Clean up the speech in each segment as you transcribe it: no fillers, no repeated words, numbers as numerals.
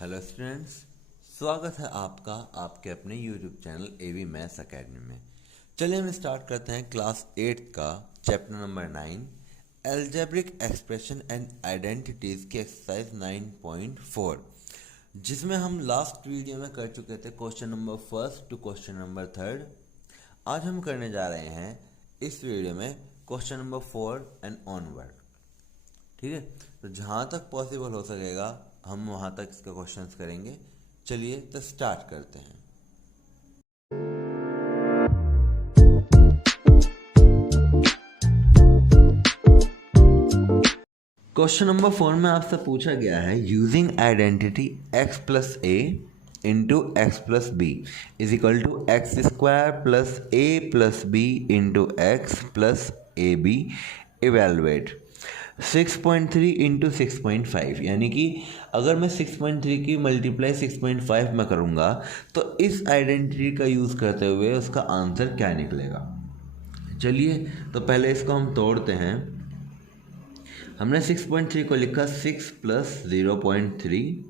Hello students, स्वागत है आपका आपके अपने YouTube channel AV maths academy में। चलिए हम स्टार्ट करते हैं क्लास 8 का chapter number 9 algebraic expression and identities की एक्सरसाइज 9.4, जिसमें हम लास्ट वीडियो में कर चुके थे question number first to question number third. आज हम करने जा रहे हैं इस वीडियो में क्वेश्चन नंबर 4 एंड ऑनवर्ड। ठीक है, तो जहाँ तक पॉसिबल हो सकेगा हम वहाँ तक इसके क्वेश्चंस करेंगे। चलिए तो स्टार्ट करते हैं। क्वेश्चन नंबर 4 में आपसे पूछा गया है using identity x plus a into x plus b is equal to x square plus a plus b into x plus a b evaluate 6.3 इंटू 6.5, यानी कि अगर मैं 6.3 की मल्टीप्लाई 6.5 में करूँगा तो इस आइडेंटिटी का यूज़ करते हुए उसका आंसर क्या निकलेगा। चलिए तो पहले इसको हम तोड़ते हैं। हमने 6.3 को लिखा 6 प्लस 0.3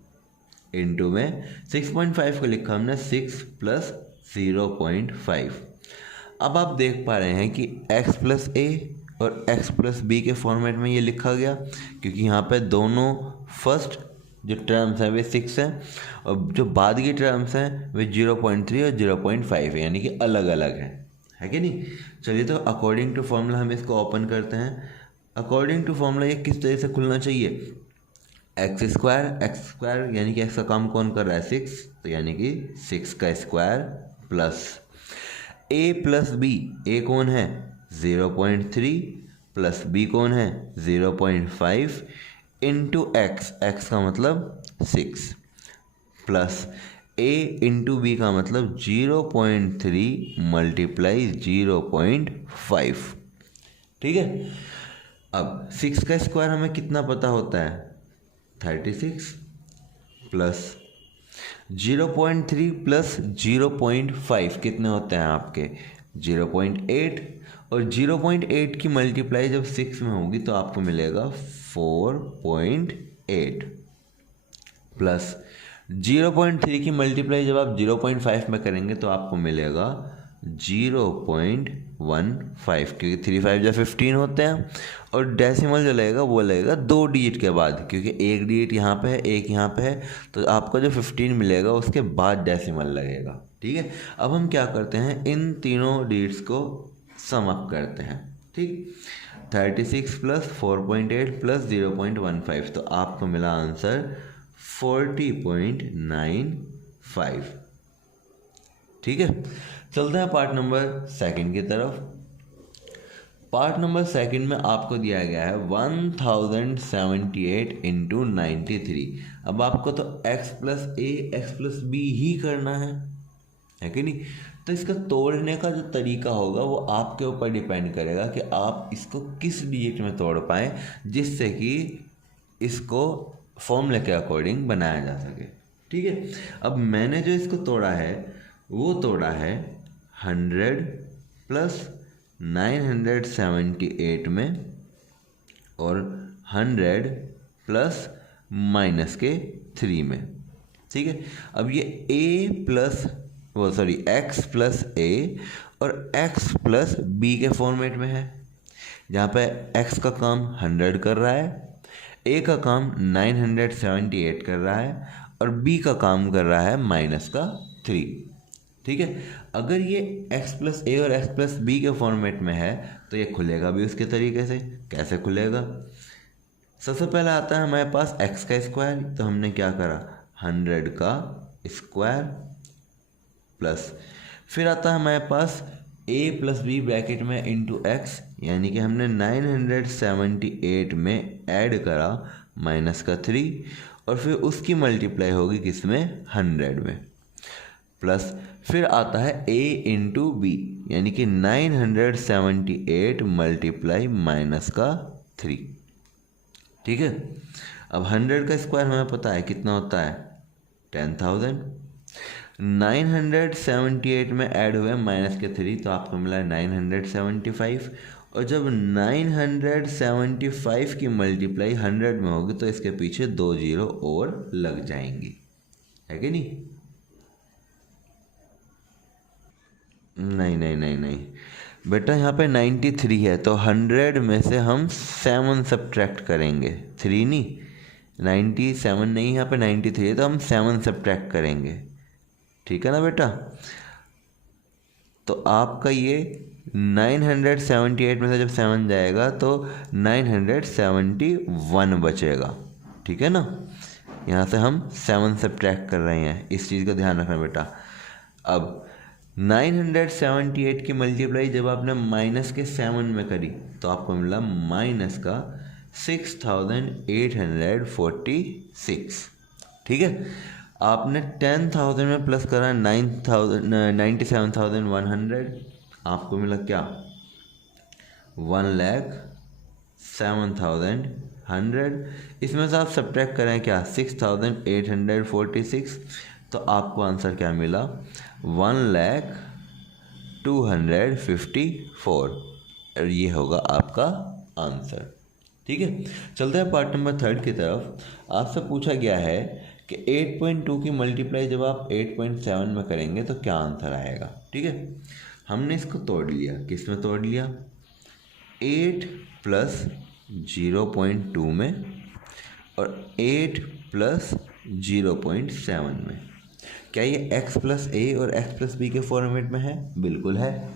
इंटू में 6.5 को लिखा हमने 6 प्लस 0.5। अब आप देख पा रहे हैं कि x प्लस ए और x प्लस बी के फॉर्मेट में ये लिखा गया, क्योंकि यहाँ पे दोनों फर्स्ट जो टर्म्स हैं वे 6 हैं और जो बाद की टर्म्स हैं वे 0.3 और 0.5 है, यानी कि अलग अलग हैं, है कि नहीं। चलिए तो अकॉर्डिंग टू फॉर्मूला हम इसको ओपन करते हैं। अकॉर्डिंग टू फॉर्मूला ये किस तरह से खुलना चाहिए, एक्स स्क्वायर यानी कि एक्स का काम कौन कर रहा है 6, तो यानी कि 6 का square plus a plus b, ए कौन है 0.3 प्लस बी कौन है 0.5 इंटू एक्स, एक्स का मतलब 6 प्लस ए इंटू बी का मतलब 0.3 मल्टीप्लाई 0.5। ठीक है, अब 6 का स्क्वायर हमें कितना पता होता है 36 प्लस 0.3 प्लस 0.5 कितने होते हैं आपके 0.8, और 0.8 की मल्टीप्लाई जब 6 में होगी तो आपको मिलेगा 4.8 प्लस 0.3 की मल्टीप्लाई जब आप 0.5 में करेंगे तो आपको मिलेगा 0.15, क्योंकि 3 5 या 15 होते हैं, और डेसिमल जो लगेगा वो लगेगा 2 डिजिट के बाद, क्योंकि एक डिजिट यहाँ पे है एक यहाँ पे है, तो आपको जो 15 मिलेगा उसके बाद डेसिमल लगेगा। ठीक है, अब हम क्या करते हैं इन तीनों डिजिट्स को सम अप करते हैं। ठीक, 36 प्लस 4.8 प्लस 0.15, तो आपको मिला आंसर 40.95। ठीक है, चलते हैं पार्ट नंबर सेकंड की तरफ। पार्ट नंबर सेकंड में आपको दिया गया है 1078 इंटू 93। अब आपको तो x प्लस ए एक्स प्लस बी ही करना है कि नहीं। तो इसका तोड़ने का जो तरीका होगा वो आपके ऊपर डिपेंड करेगा कि आप इसको किस डिजिट में तोड़ पाएँ, जिससे कि इसको फॉर्मूले के अकॉर्डिंग बनाया जा सके। ठीक है, अब मैंने जो इसको तोड़ा है वो तोड़ा है 100 प्लस 978 में और 100 प्लस माइनस के 3 में। ठीक है, अब ये x प्लस ए और x प्लस बी के फॉर्मेट में है, जहाँ पे x का काम 100 कर रहा है, a का काम 978 कर रहा है और b का काम कर रहा है माइनस का 3। ठीक है, अगर ये x प्लस ए और x प्लस बी के फॉर्मेट में है तो ये खुलेगा भी उसके तरीके से। कैसे खुलेगा, सबसे पहले आता है हमारे पास x का स्क्वायर, तो हमने क्या करा 100 का स्क्वायर प्लस, फिर आता है हमारे पास a प्लस बी ब्रैकेट में इंटू एक्स, यानी कि हमने 978 में ऐड करा माइनस का 3, और फिर उसकी मल्टीप्लाई होगी किसमें 100 में, प्लस फिर आता है a इंटू बी, यानी कि 978 मल्टीप्लाई माइनस का 3। ठीक है, अब 100 का स्क्वायर हमें पता है कितना होता है 10,000, 978 में ऐड हुए माइनस के 3 तो आपको मिला 975, और जब 975 की मल्टीप्लाई 100 में होगी तो इसके पीछे 2 जीरो और लग जाएंगी। है कि नहीं? नहीं नहीं नहीं नहीं बेटा, यहाँ पे 93 है तो 100 में से हम 7 सब्ट्रैक्ट करेंगे, 3 नहीं, 97 नहीं, यहाँ पे 93 है तो हम 7 सब्ट्रैक्ट करेंगे, ठीक है ना बेटा? तो आपका ये 978 में से जब 7 जाएगा तो 971 बचेगा, ठीक है ना? यहाँ से हम 7 सब्ट्रैक्ट कर रहे हैं, इस चीज़ का ध्यान रखना बेटा। अब 978 की मल्टीप्लाई जब आपने माइनस के 7 में करी तो आपको मिला माइनस का 6846, ठीक है? आपने 10,000 में प्लस करा 97,100, आपको मिला क्या? 1,07,100। इसमें से आप सब्ट्रैक्ट करें क्या? 6,846, तो आपको आंसर क्या मिला? 1,02,54, और ये होगा आपका आंसर, ठीक है? चलते हैं पार्ट नंबर 3 की तरफ। आपसे पूछा गया है कि 8.2 की मल्टीप्लाई जब आप 8.7 में करेंगे तो क्या आंसर आएगा, ठीक है? हमने इसको तोड़ लिया, किस में तोड़ लिया? 8 प्लस 0.2 में और 8 प्लस 0.7 में। क्या ये x प्लस ए और x प्लस बी के फॉर्मेट में है? बिल्कुल है।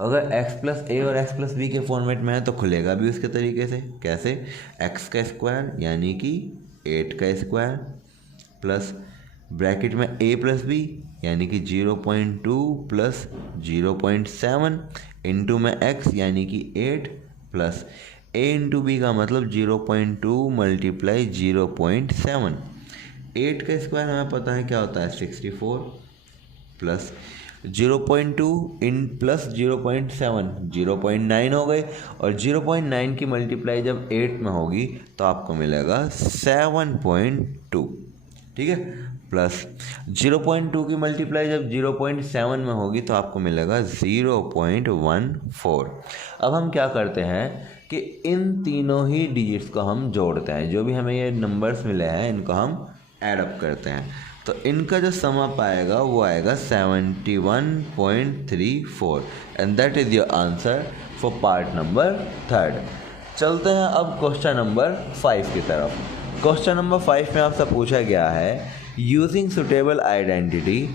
अगर x प्लस ए और x प्लस बी के फॉर्मेट में है तो खुलेगा भी उसके तरीके से। कैसे? x का स्क्वायर यानी कि 8 का स्क्वायर प्लस ब्रैकेट में a प्लस बी यानी कि 0.2 प्लस 0.7 इंटू में x यानी कि 8 प्लस a इंटू बी का मतलब 0.2 मल्टीप्लाई 0.7। 8 का स्क्वायर हमें पता है क्या होता है? 64 प्लस 0.2 इन प्लस 0.7 0.9 हो गए, और 0.9 की मल्टीप्लाई जब 8 में होगी तो आपको मिलेगा 7.2, ठीक है? प्लस 0.2 की मल्टीप्लाई जब 0.7 में होगी तो आपको मिलेगा 0.14। अब हम क्या करते हैं कि इन तीनों ही डिजिट्स को हम जोड़ते हैं, जो भी हमें ये नंबर्स मिले हैं इनको हम ऐड अप करते हैं, तो इनका जो सम अप आएगा वो आएगा 71.34, and that is your answer for part number 3। चलते हैं अब क्वेश्चन नंबर 5 की तरफ। क्वेश्चन नंबर 5 में आपसे पूछा गया है using suitable identity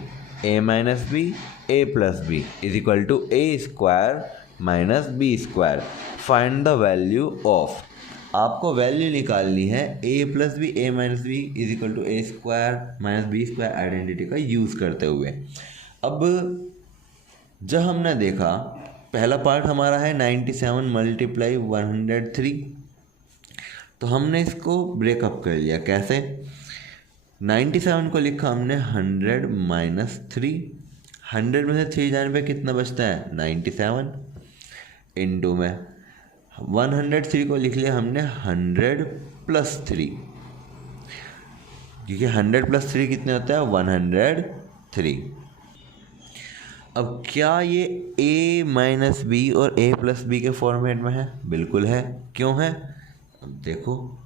a minus b a plus b is equal to a square minus b square, find the value of. आपको वैल्यू निकालनी है a plus b a minus b is equal to a square minus b square identity का use करते हुए। अब जब हमने देखा पहला पार्ट हमारा है 97 मल्टीप्लाई 103, तो हमने इसको ब्रेकअप कर लिया। कैसे? 97 को लिखा हमने 100 माइनस 3, 100 में से 3 जाने पे कितना बचता है? 97 इंटू में 103 को लिख लिया हमने 100 प्लस 3, क्योंकि 100 प्लस 3 कितने होता है? 103। अब क्या ये a माइनस बी और a प्लस बी के फॉर्मेट में है? बिल्कुल है। क्यों है? अब देखो,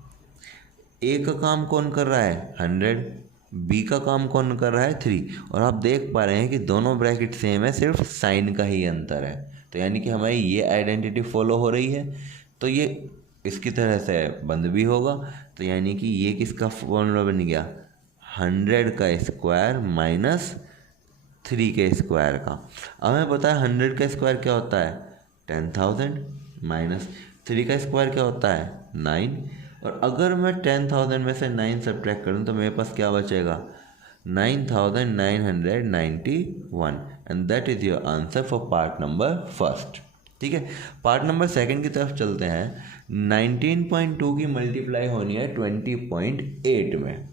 a का काम कौन कर रहा है? 100, b का काम कौन कर रहा है? 3, और आप देख पा रहे हैं कि दोनों ब्रैकेट सेम है, सिर्फ साइन का ही अंतर है। तो यानी कि हमारी ये आइडेंटिटी फॉलो हो रही है, तो ये इसकी तरह से बंद भी होगा। तो यानी कि ये किसका फॉर्मूला बन गया? 100 का स्क्वायर माइनस 3 के स्क्वायर का। अब हमें पता है 100 का स्क्वायर क्या होता है? 10,000 माइनस 3 का स्क्वायर क्या होता है? 9। और अगर मैं 10,000 में से 9 सब्ट्रैक्ट करूँ तो मेरे पास क्या बचेगा? 9,991, and that is your answer for part number 1। ठीक है, पार्ट नंबर 2 की तरफ चलते हैं। 19.2 की मल्टीप्लाई होनी है 20.8 में।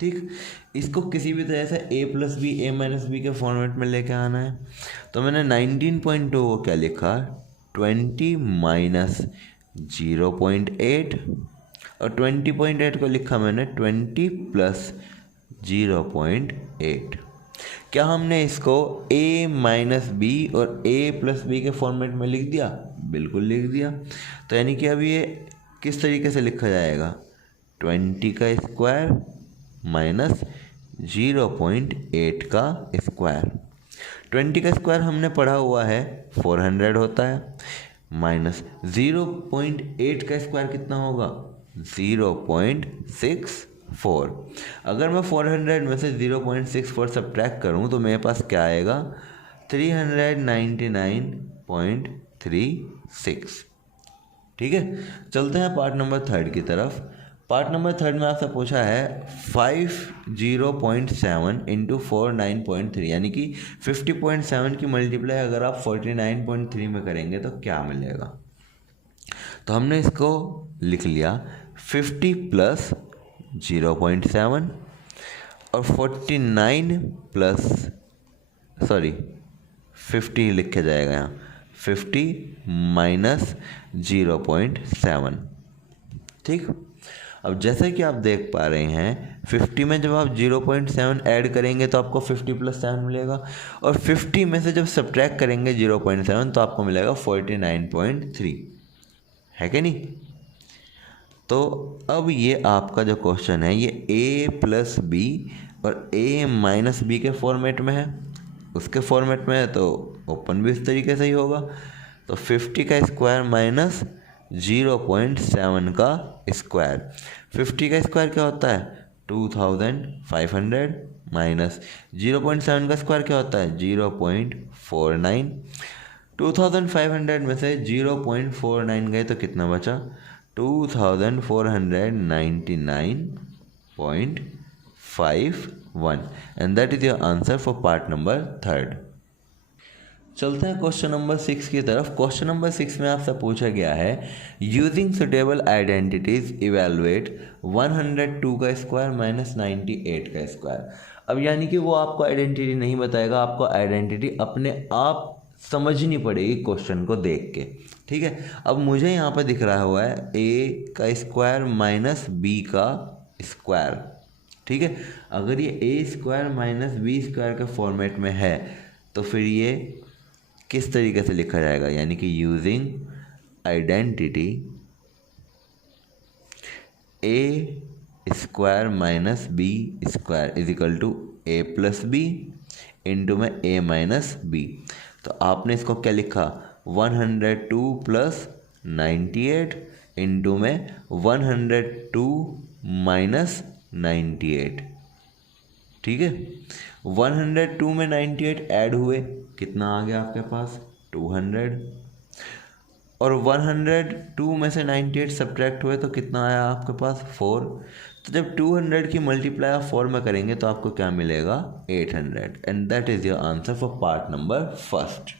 ठीक, इसको किसी भी तरह से a plus b a minus b के फॉर्मेट में लेके आना है। तो मैंने 19.2 को क्या लिखा? 20 माइनस 0.8, और 20.8 को लिखा मैंने 20 प्लस 0.8। क्या हमने इसको a माइनस बी और a प्लस बी के फॉर्मेट में लिख दिया? बिल्कुल लिख दिया। तो यानी कि अब ये किस तरीके से लिखा जाएगा? 20 का स्क्वायर माइनस 0.8 का स्क्वायर। 20 का स्क्वायर हमने पढ़ा हुआ है 400 होता है, माइनस 0.8 का स्क्वायर कितना होगा 0.64। अगर मैं 400 में से 0.64 सब्ट्रैक्ट करूँ तो मेरे पास क्या आएगा 399.36। ठीक है, चलते हैं पार्ट नंबर थर्ड की तरफ। पार्ट नंबर थर्ड में आपसे पूछा है 50.7 इंटू 49.3, यानी कि 50.7 की मल्टीप्लाई अगर आप 49.3 में करेंगे तो क्या मिलेगा। तो हमने इसको लिख लिया 50 प्लस 0.7 और 49 प्लस 50 लिखा जाएगा यहाँ, 50 माइनस 0.7। ठीक, अब जैसे कि आप देख पा रहे हैं 50 में जब आप 0.7 ऐड करेंगे तो आपको 50 प्लस 7 मिलेगा, और 50 में से जब सब्ट्रैक्ट करेंगे 0.7 तो आपको मिलेगा 49.3, है कि नहीं। तो अब ये आपका जो क्वेश्चन है ये a प्लस बी और a माइनस बी के फॉर्मेट में है, उसके फॉर्मेट में है तो ओपन भी इस तरीके से ही होगा। तो 50 का स्क्वायर माइनस 0.7 का स्क्वायर, 50 का स्क्वायर क्या होता है 2500 माइनस 0.7 का स्क्वायर क्या होता है 0.49। 2500 में से 0.49 गए तो कितना बचा 2499.51, and that is your answer for part number third. चलते हैं क्वेश्चन नंबर 6 की तरफ। क्वेश्चन नंबर 6 में आपसे पूछा गया है यूजिंग सुटेबल आइडेंटिटीज इवेलुएट 102 का स्क्वायर माइनस 98 का स्क्वायर। अब यानी कि वो आपको आइडेंटिटी नहीं बताएगा, आपको आइडेंटिटी अपने आप समझनी पड़ेगी क्वेश्चन को देख के। ठीक है, अब मुझे यहाँ पर दिख रहा हुआ है a का स्क्वायर माइनस बी का स्क्वायर। ठीक है, अगर ये a square minus b square के फॉर्मेट में है तो फिर ये किस तरीके से लिखा जाएगा, यानी कि using identity a square minus b square is equal to a plus b into में a माइनस बी। तो आपने इसको क्या लिखा 102 प्लस 98 इंटू में 102 माइनस 98। ठीक है, 102 में 98 ऐड हुए, कितना आ गया आपके पास 200, और 102 में से 98 सब्ट्रैक्ट हुए तो कितना आया आपके पास 4। तो जब 200 की मल्टीप्लाई आप 4 में करेंगे तो आपको क्या मिलेगा 800, and that is your answer for part number first.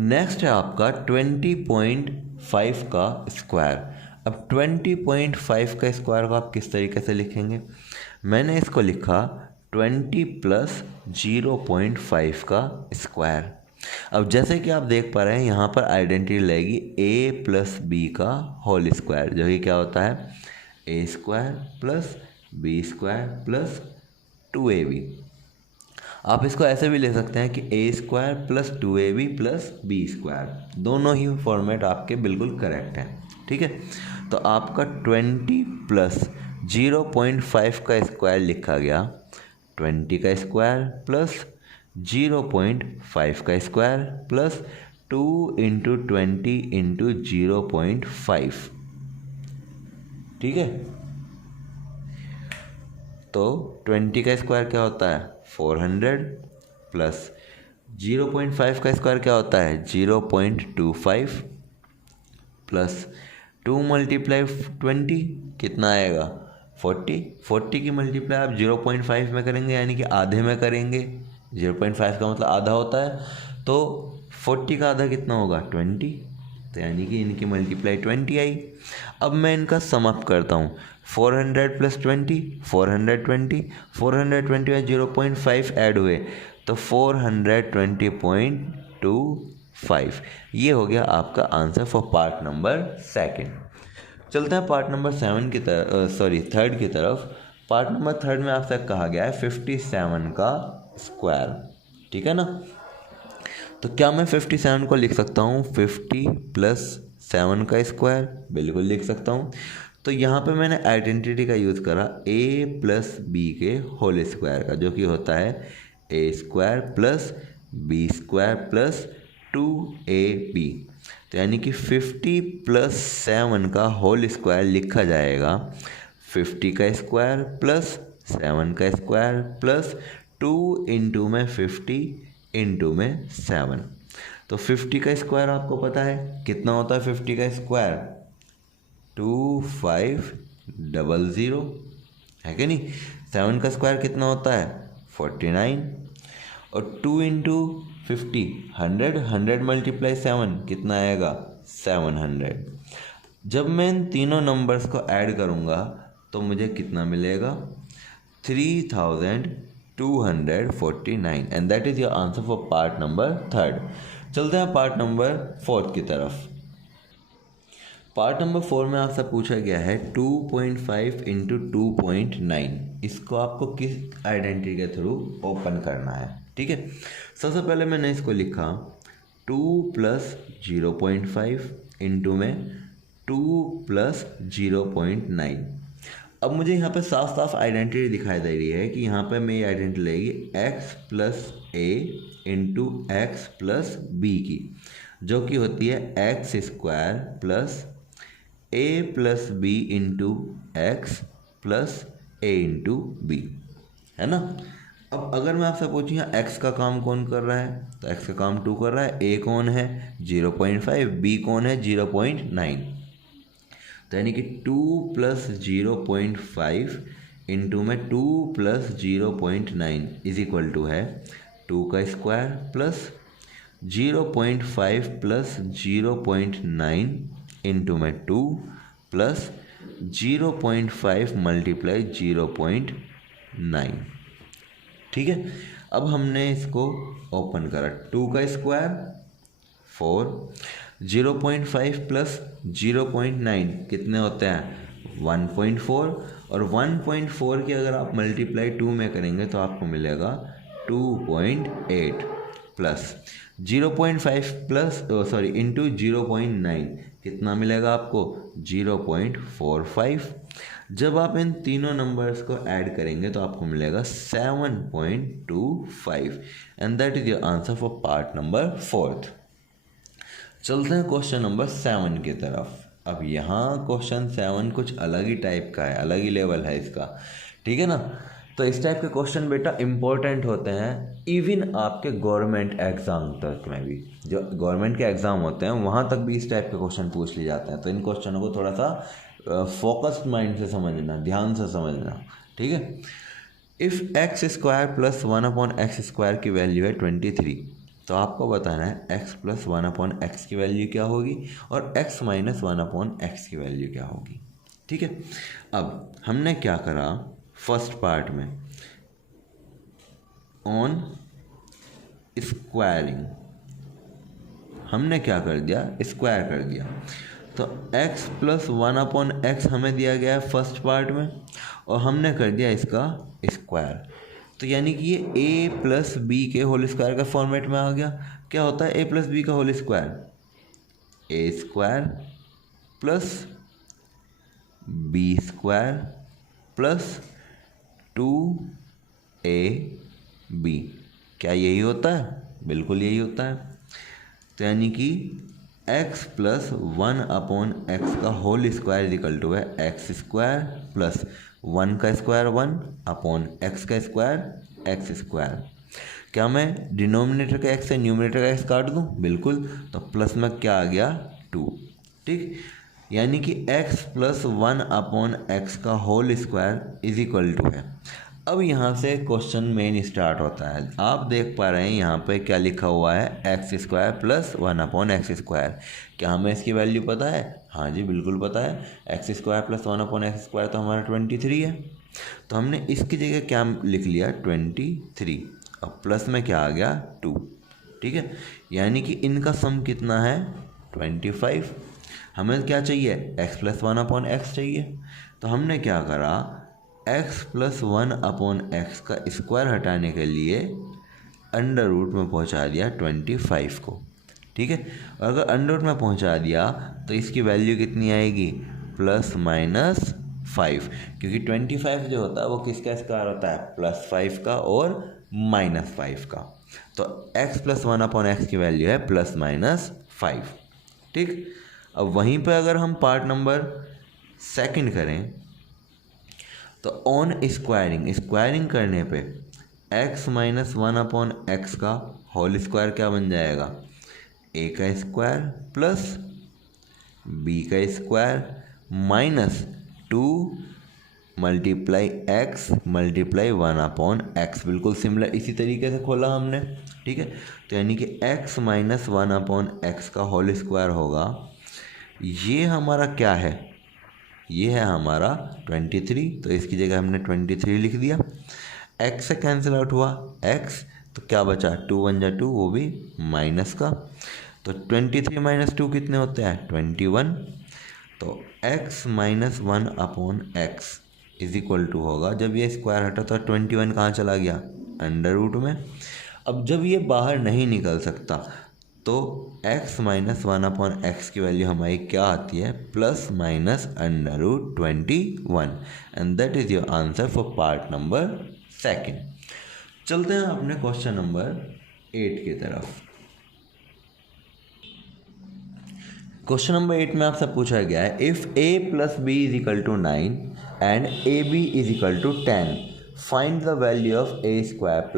Next है आपका 20.5 का स्क्वायर। अब 20.5 का स्क्वायर को आप किस तरीके से लिखेंगे, मैंने इसको लिखा 20 प्लस 0.5 का स्क्वायर। अब जैसे कि आप देख पा रहे हैं यहाँ पर आइडेंटिटी लगेगी a प्लस बी का होल स्क्वायर, जो कि क्या होता है a square plus b square plus 2ab। आप इसको ऐसे भी ले सकते हैं कि a square plus 2ab plus b square, दोनों ही फॉर्मेट आपके बिल्कुल करेक्ट हैं। ठीक है, तो आपका 20 प्लस 0.5 का स्क्वायर लिखा गया 20 का स्क्वायर प्लस 0.5 का स्क्वायर प्लस 2 इंटू 20 इंटू 0.5। ठीक है, तो 20 का स्क्वायर क्या होता है 400 प्लस 0.5 का स्क्वायर क्या होता है 0.25 प्लस 2 मल्टीप्लाई 20 कितना आएगा 40। 40 की मल्टीप्लाई आप 0.5 में करेंगे यानी कि आधे में करेंगे, 0.5 का मतलब आधा होता है, तो 40 का आधा कितना होगा 20, तो यानी कि इनकी मल्टीप्लाई 20 आई। अब मैं इनका सम अप करता हूँ 400 प्लस 20 420, 420 में 0.5 ऐड हुए तो 420.25। ये हो गया आपका answer for part number second. चलते हैं पार्ट नंबर थर्ड की तरफ। पार्ट नंबर थर्ड में आपसे कहा गया है 57 का स्क्वायर। ठीक है ना, तो क्या मैं 57 को लिख सकता हूँ 50 प्लस 7 का स्क्वायर, बिल्कुल लिख सकता हूँ। तो यहाँ पे मैंने आइडेंटिटी का यूज़ करा a प्लस बी के होल स्क्वायर का, जो कि होता है a square plus b square plus 2ab। तो यानी कि 50 प्लस 7 का होल स्क्वायर लिखा जाएगा 50 का स्क्वायर प्लस 7 का स्क्वायर प्लस 2 इंटू में 50 इंटू में 7। तो 50 का स्क्वायर आपको पता है कितना होता है, 50 का स्क्वायर 2500 है कि नहीं। 7 का स्क्वायर कितना होता है 49, और 2 इंटू 50 100, 100 मल्टीप्लाई 7 कितना आएगा 700। जब मैं इन तीनों नंबर्स को ऐड करूँगा तो मुझे कितना मिलेगा 3249, and that is your answer for part number 3। चलते हैं पार्ट नंबर 4 की तरफ। पार्ट नंबर 4 में आपसे पूछा गया है 2.5 इंटू 2.9। इसको आपको किस आइडेंटिटी के थ्रू ओपन करना है, ठीक है। सबसे पहले मैंने इसको लिखा 2 प्लस 0.5 इंटू में 2 प्लस 0.9। अब मुझे यहाँ पे साफ साफ आइडेंटिटी दिखाई दे रही है कि यहाँ पे मेरी आइडेंटिटी लगेगी x plus a into x plus b की, जो कि होती है x square plus a plus b into x plus a into b, है ना। अब अगर मैं आपसे पूछूँ यहाँ x का काम कौन कर रहा है, तो x का काम 2 कर रहा है, a कौन है 0.5, b कौन है 0.9। तो यानी कि 2 प्लस 0.5 इंटू में 2 प्लस 0.9 इज इक्वल टू है 2 का स्क्वायर प्लस 0.5 प्लस 0.9 इंटू में 2 प्लस 0.5 मल्टीप्लाई 0.9, ठीक है। अब हमने इसको ओपन करा, 2 का स्क्वायर 4, 0.5 प्लस 0.9 कितने होते हैं 1.4, और 1.4 की अगर आप मल्टीप्लाई 2 में करेंगे तो आपको मिलेगा 2.8 प्लस 0.5 प्लस इंटू 0.9 कितना मिलेगा आपको 0.45। जब आप इन तीनों नंबर्स को ऐड करेंगे तो आपको मिलेगा 7.25, and that is your answer for part number 4। चलते हैं क्वेश्चन नंबर 7 की तरफ। अब यहाँ क्वेश्चन 7 कुछ अलग ही टाइप का है, अलग ही लेवल है इसका, ठीक है ना। तो इस टाइप के क्वेश्चन बेटा इंपॉर्टेंट होते हैं इवन आपके गवर्नमेंट एग्जाम तक में भी, जो गवर्नमेंट के एग्ज़ाम होते हैं वहाँ तक भी इस टाइप के क्वेश्चन पूछ लिए जाते हैं। तो इन क्वेश्चनों को थोड़ा सा फोकस्ड माइंड से समझना, ध्यान से समझना, ठीक है। If x square plus 1/x square की वैल्यू है 23, तो आपको बताना है x प्लस 1/x की वैल्यू क्या होगी और x माइनस 1/x की वैल्यू क्या होगी, ठीक है। अब हमने क्या करा फर्स्ट पार्ट में ऑन स्क्वायरिंग हमने क्या कर दिया स्क्वायर कर दिया। तो x प्लस 1/x हमें दिया गया है फर्स्ट पार्ट में और हमने कर दिया इसका स्क्वायर। तो यानी कि ये a प्लस बी के होल स्क्वायर का फॉर्मेट में आ गया। क्या होता है a प्लस बी का whole square a square plus b square plus 2ab। क्या यही होता है? बिल्कुल यही होता है। तो यानी कि x प्लस 1/x का होल स्क्वायर इक्वल टू है एक्स स्क्वायर प्लस 1 का स्क्वायर 1/x का स्क्वायर एक्स स्क्वायर। क्या मैं डिनोमिनेटर का x से न्यूमरेटर का x काट दूँ? बिल्कुल। तो प्लस में क्या आ गया 2, ठीक। यानी कि x प्लस 1/x का whole square is equal to है। अब यहाँ से क्वेश्चन मेन स्टार्ट होता है। आप देख पा रहे हैं यहाँ पे क्या लिखा हुआ है x square plus 1/x square. क्या हमें इसकी वैल्यू पता है? हाँ जी बिल्कुल पता है। X square plus 1/x square तो हमारा 23 है। तो हमने इसकी जगह क्या लिख लिया 23 और प्लस में क्या आ गया 2, ठीक है। यानी कि इनका सम कितना है 25। हमें क्या चाहिए x प्लस 1/x चाहिए। तो हमने क्या करा x प्लस 1/x का स्क्वायर हटाने के लिए अंडर रूट में पहुंचा दिया 25 को, ठीक है। और अगर अंडर रूट में पहुंचा दिया तो इसकी वैल्यू कितनी आएगी प्लस माइनस 5, क्योंकि 25 जो होता है वो किसका स्क्वायर होता है, +5 का और -5 का। तो x प्लस 1/x की वैल्यू है ±5। ठीक, अब वहीं पे अगर हम पार्ट नंबर सेकंड करें तो ऑन स्क्वायरिंग करने पे x माइनस 1/x का होल स्क्वायर क्या बन जाएगा, a का स्क्वायर प्लस b का square minus 2 multiply x multiply 1/x। बिल्कुल सिमिलर इसी तरीके से खोला हमने। ठीक है, तो यानी कि x माइनस 1/x का होल स्क्वायर होगा, ये हमारा क्या है, ये है हमारा 23। तो इसकी जगह हमने 23 लिख दिया। x से कैंसिल आउट हुआ x, तो क्या बचा, 2 × 2, वो भी माइनस का। तो 23 - 2 कितने होते हैं, 21। तो x minus 1/x is equal to होगा, जब ये स्क्वायर हटा तो 21 कहाँ चला गया, अंडर रूट में। अब जब ये बाहर नहीं निकल सकता तो x माइनस 1/x की वैल्यू हमारी क्या आती है, ±√21, and that is your answer for part number second. चलते हैं अपने क्वेश्चन नंबर 8 की तरफ। क्वेश्चन नंबर 8 में आपसे पूछा गया है, if a + b = 9 and ab = 10, find the value of a² +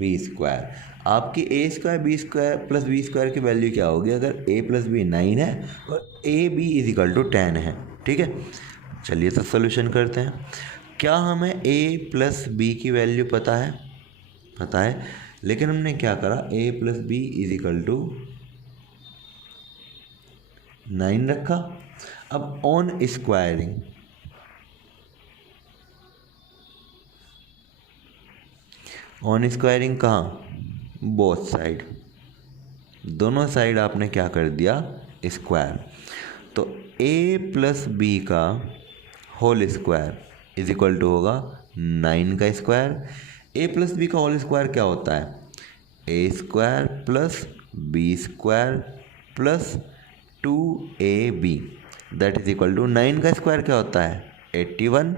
b²। आपकी a² b² + b² की वैल्यू क्या होगी अगर a + b 9 है और ab = 10 है। ठीक है, चलिए तो सोल्यूशन करते हैं। क्या हमें a + b की वैल्यू पता है, पता है, लेकिन हमने क्या करा, a + b = 9 रखा। अब ऑन स्क्वायरिंग, कहाँ, बोथ साइड, दोनों साइड आपने क्या कर दिया, स्क्वायर। तो a + b का whole square is equal to होगा 9 का स्क्वायर। a + b का होल स्क्वायर क्या होता है, a² + b² + 2ab, that is equal to 9 का स्क्वायर क्या होता है, 81,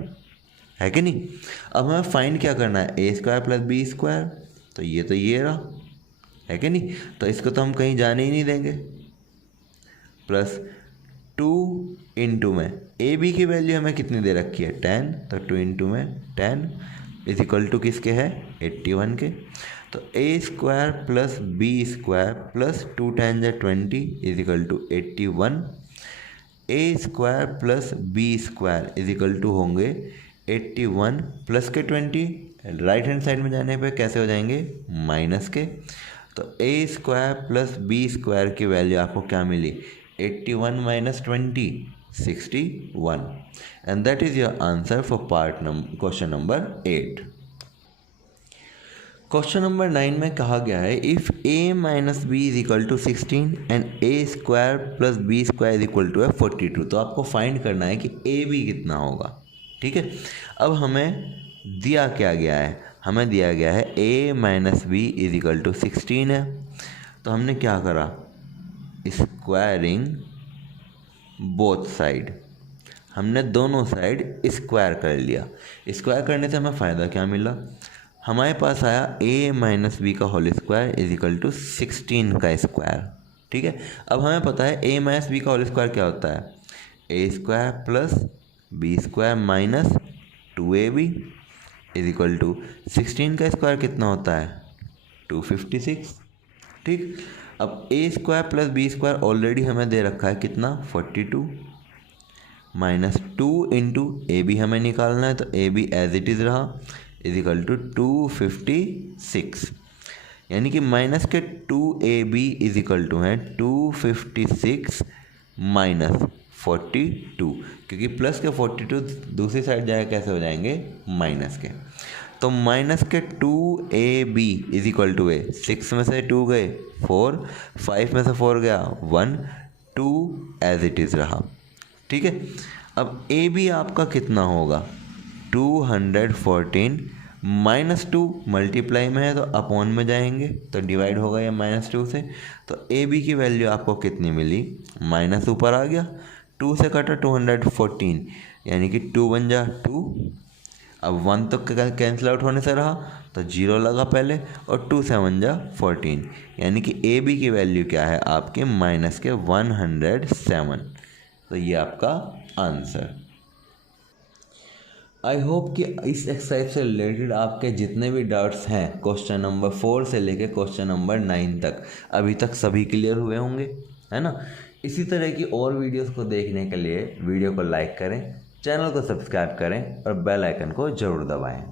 है कि नहीं। अब हमें फाइंड क्या करना है, a² + b², तो ये रहा, है कि नहीं। तो इसको तो हम कहीं जाने ही नहीं देंगे। प्लस 2 इंटू में ए बी की वैल्यू हमें कितनी दे रखी है, 10, तो 2 इंटू में 10 इज इक्वल टू किसके है, 81 के। तो a² + b² + 2 × 20 is equal to 81। a² + b² is equal to होंगे 81 प्लस के 20, राइट हैंड साइड में जाने पे कैसे हो जाएंगे, माइनस के। तो a² + b² की वैल्यू आपको क्या मिली, 81 - 20, 61, and that is your answer for question number 8। Question number 9 में कहा गया है, if a - b = 16 and a² + b² = 42। तो आपको फाइंड करना है कि a b कितना होगा। ठीक है, अब हमें दिया क्या गया है, हमें दिया गया है a - b = 16 है। तो हमने क्या करा, स्क्वायरिंग बोथ साइड, हमने दोनों साइड स्क्वायर कर लिया। स्क्वायर करने से हमें फ़ायदा क्या मिला, हमारे पास आया a - b का whole square is equal to 16 का स्क्वायर। ठीक है, अब हमें पता है a - b का होल स्क्वायर क्या होता है, a² + b² - 2ab is equal to 16 का स्क्वायर कितना होता है, 256। ठीक, अब a² + b² ऑलरेडी हमें दे रखा है कितना, 42, -2 इंटू ए बी हमें निकालना है, तो a b as it is रहा इज इक्वल टू 256, यानी कि माइनस के 2ab इज इक्वल टू है 256 - 42, क्योंकि प्लस के 42 दूसरी साइड जाए कैसे हो जाएंगे, माइनस के। तो माइनस के 2ab इज इक्वल टू 6 में से 2 गए 4, 5 में से 4 गया 1, 2 एज इट इज़ रहा। ठीक है, अब ए बी आपका कितना होगा, 214 -2 मल्टीप्लाई में है तो अपॉन में जाएंगे तो डिवाइड होगा या -2 से। तो ए बी की वैल्यू आपको कितनी मिली, माइनस ऊपर आ गया, 2 से कटा 214, यानी कि 2 बन जा 2। अब 1 तो कैंसिल आउट होने से रहा तो 0 लगा पहले, और 2 से 1 जा 14, यानी कि ए बी की वैल्यू क्या है आपके माइनस के 107। तो ये आपका आंसर। आई होप कि इस एक्सरसाइज से रिलेटेड आपके जितने भी डाउट्स हैं क्वेश्चन नंबर 4 से लेके क्वेश्चन नंबर 9 तक अभी तक सभी क्लियर हुए होंगे, है ना। इसी तरह की और वीडियोस को देखने के लिए वीडियो को लाइक करें, चैनल को सब्सक्राइब करें और बेल आइकन को ज़रूर दबाएं।